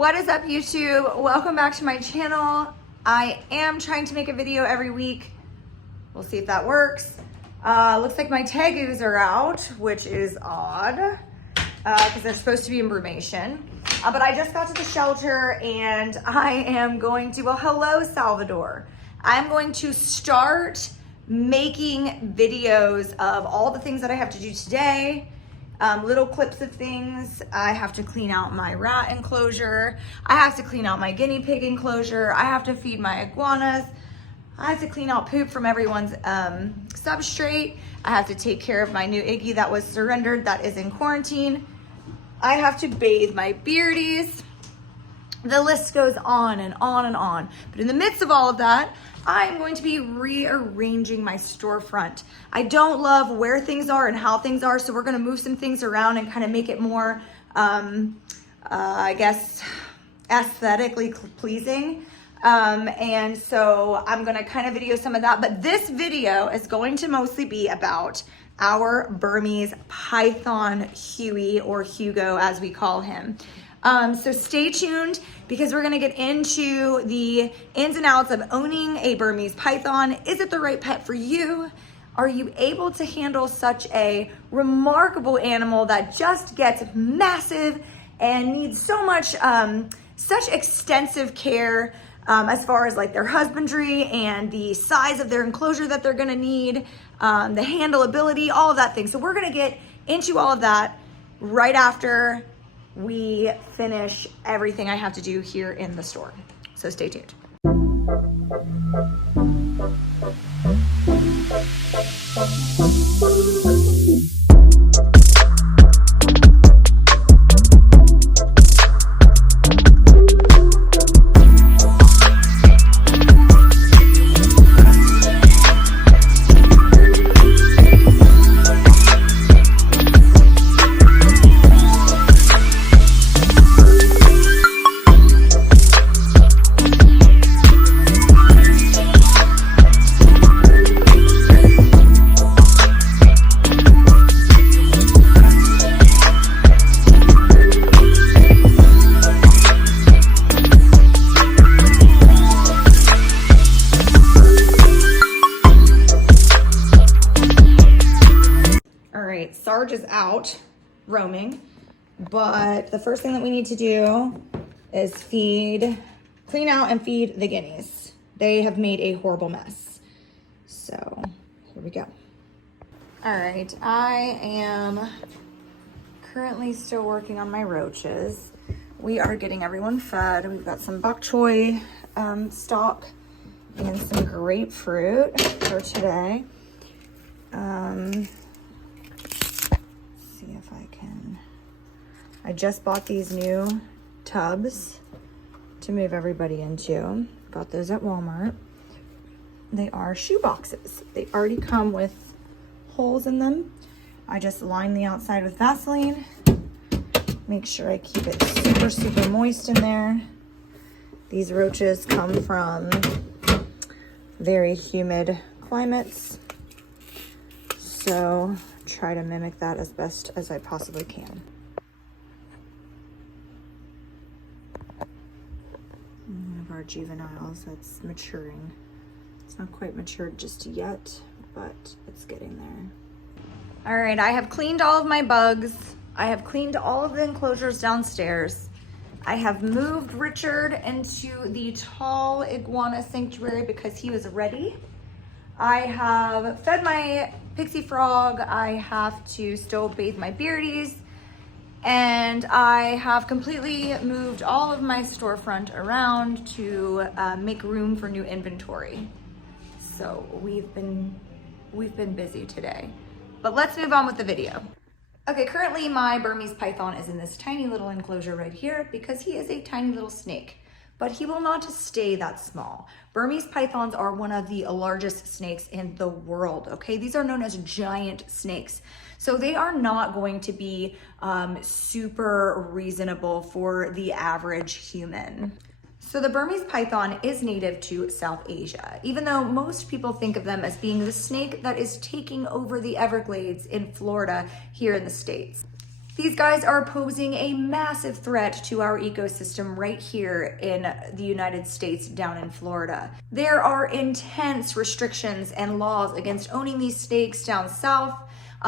What is up, YouTube? Welcome back to my channel. I am trying to make a video every week. We'll see if that works. Looks like my tegus are out, which is odd because they're supposed to be in brumation. But I just got to the shelter and I am going to, well, hello, Salvador. I'm going to start making videos of all the things that I have to do today. Little clips of things. I have to clean out my rat enclosure. I have to clean out my guinea pig enclosure. I have to feed my iguanas. I have to clean out poop from everyone's substrate. I have to take care of my new Iggy that was surrendered, that is in quarantine. I have to bathe my beardies. The list goes on and on and on. But in the midst of all of that, I'm going to be rearranging my storefront. I don't love where things are and how things are, so we're gonna move some things around and kind of make it more, I guess, aesthetically pleasing. And so I'm gonna kind of video some of that, but this video is going to mostly be about our Burmese Python Huey, or Hugo as we call him. So stay tuned because we're gonna get into the ins and outs of owning a Burmese Python. Is it the right pet for you? Are you able to handle such a remarkable animal that just gets massive and needs so much, such extensive care as far as like their husbandry and the size of their enclosure that they're gonna need, the handleability, all of that thing. So we're gonna get into all of that right after we finish everything I have to do here in the store. So stay tuned. Sarge is out roaming, but the first thing that we need to do is clean out and feed the guineas. They have made a horrible mess. So here we go. All right, I am currently still working on my roaches. We are getting everyone fed. We've got some bok choy stock and some grapefruit for today. See if I can. I just bought these new tubs to move everybody into. Got those at Walmart. They are shoe boxes. They already come with holes in them. I just line the outside with Vaseline. Make sure I keep it super, super moist in there. These roaches come from very humid climates, so try to mimic that as best as I possibly can. One of our juveniles that's maturing. It's not quite matured just yet, but it's getting there. All right, I have cleaned all of my bugs. I have cleaned all of the enclosures downstairs. I have moved Richard into the tall iguana sanctuary because he was ready. I have fed my pixie frog. I have to still bathe my beardies. And I have completely moved all of my storefront around to make room for new inventory. So we've been busy today. But let's move on with the video. Okay, currently my Burmese Python is in this tiny little enclosure right here because he is a tiny little snake, but he will not stay that small. Burmese Pythons are one of the largest snakes in the world, okay? These are known as giant snakes. So they are not going to be super reasonable for the average human. So the Burmese Python is native to South Asia, even though most people think of them as being the snake that is taking over the Everglades in Florida here in the States. These guys are posing a massive threat to our ecosystem right here in the United States, down in Florida. There are intense restrictions and laws against owning these snakes down south.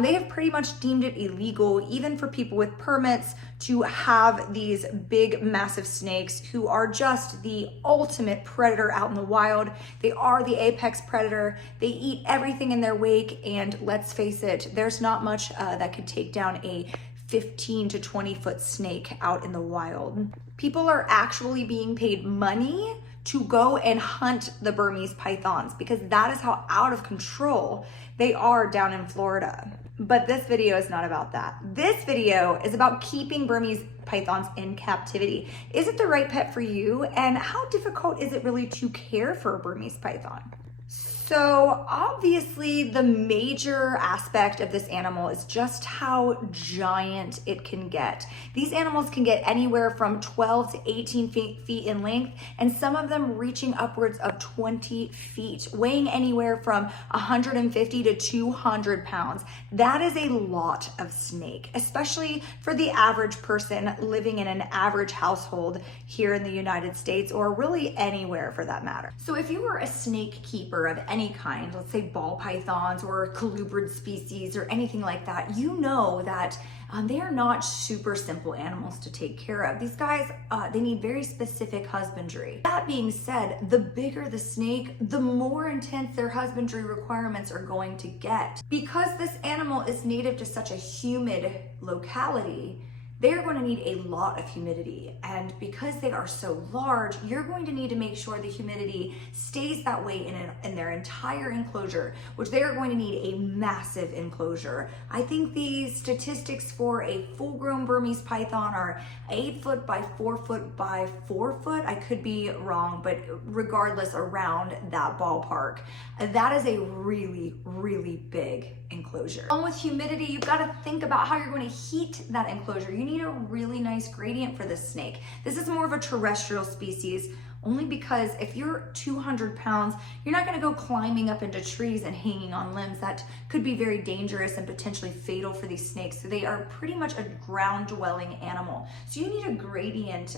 They have pretty much deemed it illegal, even for people with permits, to have these big, massive snakes who are just the ultimate predator out in the wild. They are the apex predator. They eat everything in their wake, and let's face it, there's not much that could take down a 15 to 20 foot snake out in the wild. People are actually being paid money to go and hunt the Burmese pythons because that is how out of control they are down in Florida. But this video is not about that. This video is about keeping Burmese pythons in captivity. Is it the right pet for you? And how difficult is it really to care for a Burmese python? So obviously the major aspect of this animal is just how giant it can get. These animals can get anywhere from 12 to 18 feet in length, and some of them reaching upwards of 20 feet, weighing anywhere from 150 to 200 pounds. That is a lot of snake, especially for the average person living in an average household here in the United States, or really anywhere for that matter. So if you were a snake keeper of any kind, let's say ball pythons or colubrid species or anything like that, you know that they are not super simple animals to take care of. These guys, they need very specific husbandry. That being said, the bigger the snake, the more intense their husbandry requirements are going to get. Because this animal is native to such a humid locality, they're going to need a lot of humidity, and because they are so large, you're going to need to make sure the humidity stays that way in their entire enclosure, which they are going to need a massive enclosure. I think the statistics for a full-grown Burmese python are 8 foot by 4 foot by 4 foot. I could be wrong, but regardless, around that ballpark. That is a really, really big enclosure. Along with humidity, you've got to think about how you're going to heat that enclosure. You need a really nice gradient for this snake. This is more of a terrestrial species, only because if you're 200 pounds, you're not going to go climbing up into trees and hanging on limbs. That could be very dangerous and potentially fatal for these snakes. So they are pretty much a ground dwelling animal. So you need a gradient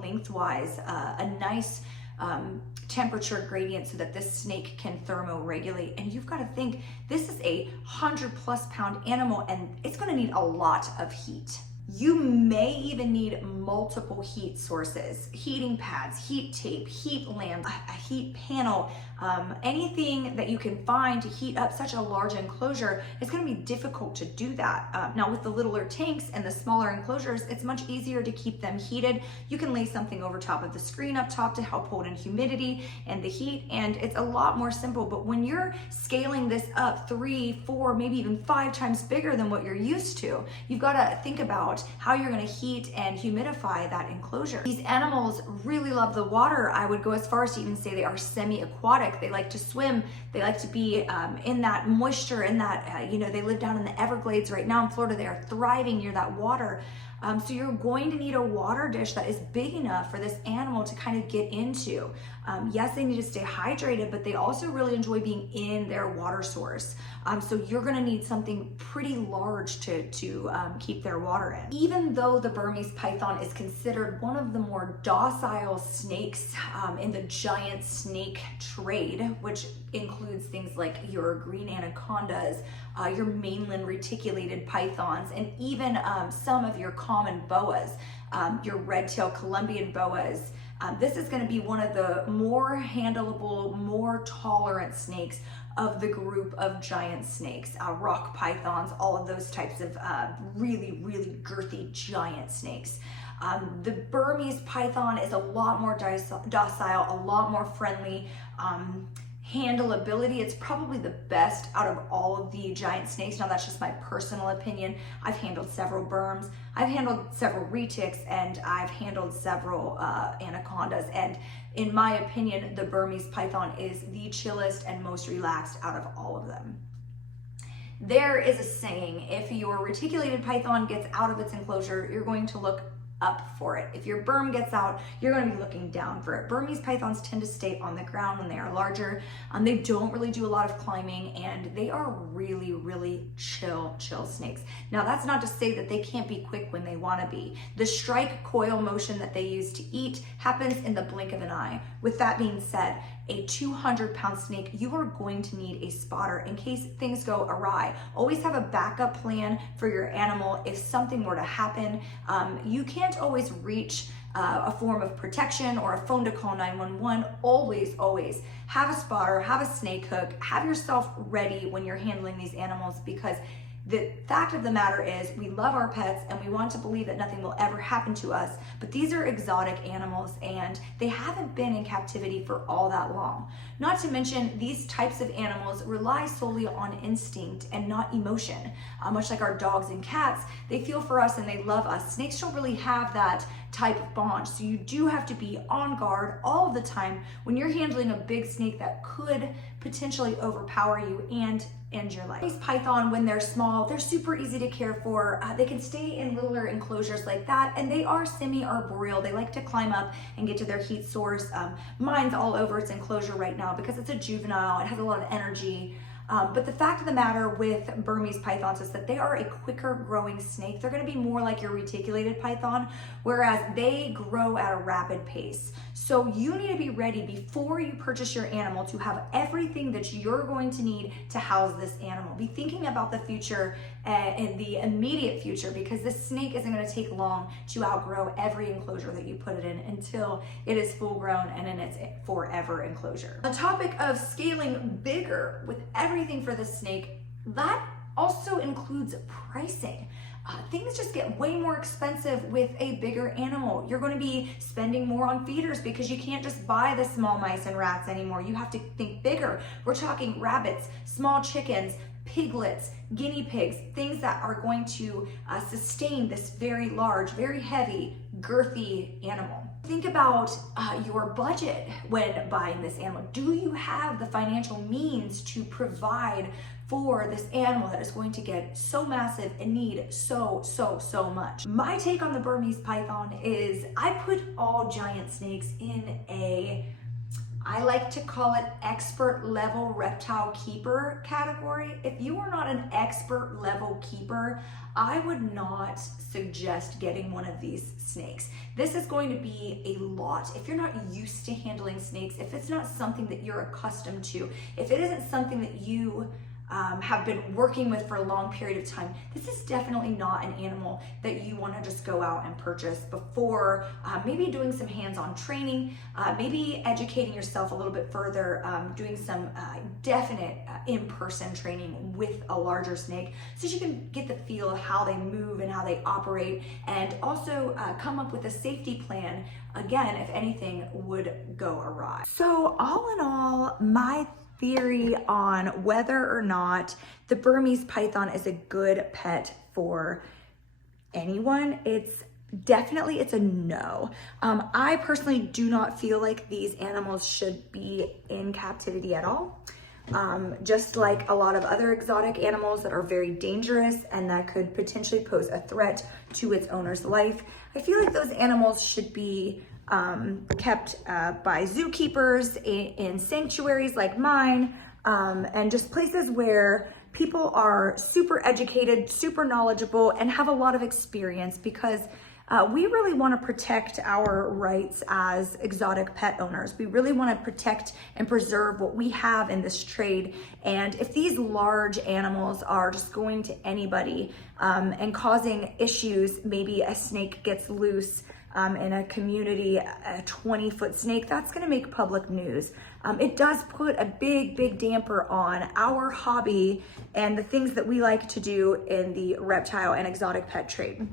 lengthwise, a nice temperature gradient so that this snake can thermoregulate. And you've got to think, this is a 100+ pound animal, and it's going to need a lot of heat. You may even need multiple heat sources, heating pads, heat tape, heat lamp, a heat panel, anything that you can find to heat up such a large enclosure. It's going to be difficult to do that. Now with the littler tanks and the smaller enclosures, it's much easier to keep them heated. You can lay something over top of the screen up top to help hold in humidity and the heat, and it's a lot more simple. But when you're scaling this up 3, 4, maybe even 5 times bigger than what you're used to, you've got to think about how you're going to heat and humidify that enclosure. These animals really love the water. I would go as far as to even say they are semi-aquatic. They like to swim. They like to be in that moisture, in that, they live down in the Everglades right now in Florida. They are thriving near that water. So you're going to need a water dish that is big enough for this animal to kind of get into. Yes, they need to stay hydrated, but they also really enjoy being in their water source. So you're gonna need something pretty large to keep their water in. Even though the Burmese python is considered one of the more docile snakes in the giant snake trade, which includes things like your green anacondas, your mainland reticulated pythons, and even some of your common boas, your red-tailed Colombian boas. This is going to be one of the more handleable, more tolerant snakes of the group of giant snakes, rock pythons, all of those types of really, really girthy giant snakes. The Burmese python is a lot more docile, a lot more friendly. Handleability, it's probably the best out of all of the giant snakes. Now that's just my personal opinion. I've handled several Burms, I've handled several retics, and I've handled several anacondas. And in my opinion, the Burmese python is the chillest and most relaxed out of all of them. There is a saying, if your reticulated python gets out of its enclosure, you're going to look up for it. If your Burm gets out, you're going to be looking down for it. Burmese pythons tend to stay on the ground when they are larger. They don't really do a lot of climbing, and they are really, really chill snakes. Now, that's not to say that they can't be quick when they want to be. The strike coil motion that they use to eat happens in the blink of an eye. With that being said, a 200-pound snake, you are going to need a spotter in case things go awry. Always have a backup plan for your animal if something were to happen. You can't always reach a form of protection or a phone to call 911. Always have a spotter, have a snake hook, have yourself ready when you're handling these animals, because the fact of the matter is we love our pets and we want to believe that nothing will ever happen to us, but these are exotic animals and they haven't been in captivity for all that long. Not to mention, these types of animals rely solely on instinct and not emotion. Much like our dogs and cats, they feel for us and they love us. Snakes don't really have that type of bond, so you do have to be on guard all of the time when you're handling a big snake that could potentially overpower you and end your life. These python, when they're small, they're super easy to care for. They can stay in littler enclosures like that, and they are semi-arboreal. They like to climb up and get to their heat source. Mine's all over its enclosure right now because it's a juvenile. It has a lot of energy. But the fact of the matter with Burmese pythons is that they are a quicker growing snake. They're going to be more like your reticulated python, whereas they grow at a rapid pace. So you need to be ready before you purchase your animal to have everything that you're going to need to house this animal. Be thinking about the future in the immediate future, because this snake isn't going to take long to outgrow every enclosure that you put it in until it is full grown and in its forever enclosure. The topic of scaling bigger with everything for the snake, that also includes pricing. Things just get way more expensive with a bigger animal. You're going to be spending more on feeders because you can't just buy the small mice and rats anymore. You have to think bigger. We're talking rabbits, small chickens, piglets, guinea pigs, things that are going to sustain this very large, very heavy, girthy animal. Think about your budget when buying this animal. Do you have the financial means to provide for this animal that is going to get so massive and need so much? My take on the Burmese python is I put all giant snakes in I like to call it expert level reptile keeper category. If you are not an expert level keeper, I would not suggest getting one of these snakes. This is going to be a lot. If you're not used to handling snakes, if it's not something that you're accustomed to, if it isn't something that you have been working with for a long period of time, this is definitely not an animal that you want to just go out and purchase before maybe doing some hands-on training, maybe educating yourself a little bit further, doing some definite in-person training with a larger snake so you can get the feel of how they move and how they operate, and also come up with a safety plan, again, if anything would go awry. So all in all, my theory on whether or not the Burmese python is a good pet for anyone, it's a no. I personally do not feel like these animals should be in captivity at all. Just like a lot of other exotic animals that are very dangerous and that could potentially pose a threat to its owner's life, I feel like those animals should be kept by zookeepers in sanctuaries like mine, and just places where people are super educated, super knowledgeable, and have a lot of experience, because we really want to protect our rights as exotic pet owners. We really want to protect and preserve what we have in this trade. And if these large animals are just going to anybody and causing issues, maybe a snake gets loose in a community, a 20-foot snake, that's going to make public news. It does put a big damper on our hobby and the things that we like to do in the reptile and exotic pet trade.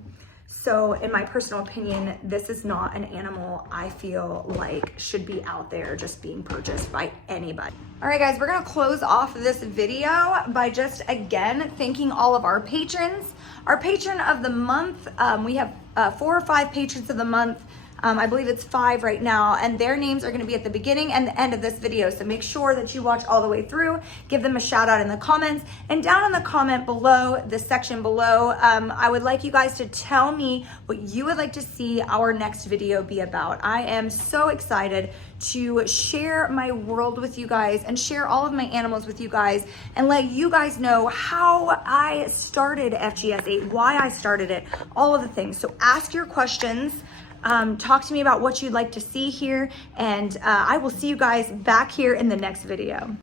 So in my personal opinion, this is not an animal I feel like should be out there just being purchased by anybody. All right, guys, we're gonna close off this video by just again thanking all of our patrons. Our patron of the month, we have 4 or 5 patrons of the month. I believe it's 5 right now, and their names are gonna be at the beginning and the end of this video. So make sure that you watch all the way through, give them a shout out in the comments, and down in the comment below, the section below, I would like you guys to tell me what you would like to see our next video be about. I am so excited to share my world with you guys and share all of my animals with you guys and let you guys know how I started FGS8, why I started it, all of the things. So ask your questions, talk to me about what you'd like to see here, and I will see you guys back here in the next video.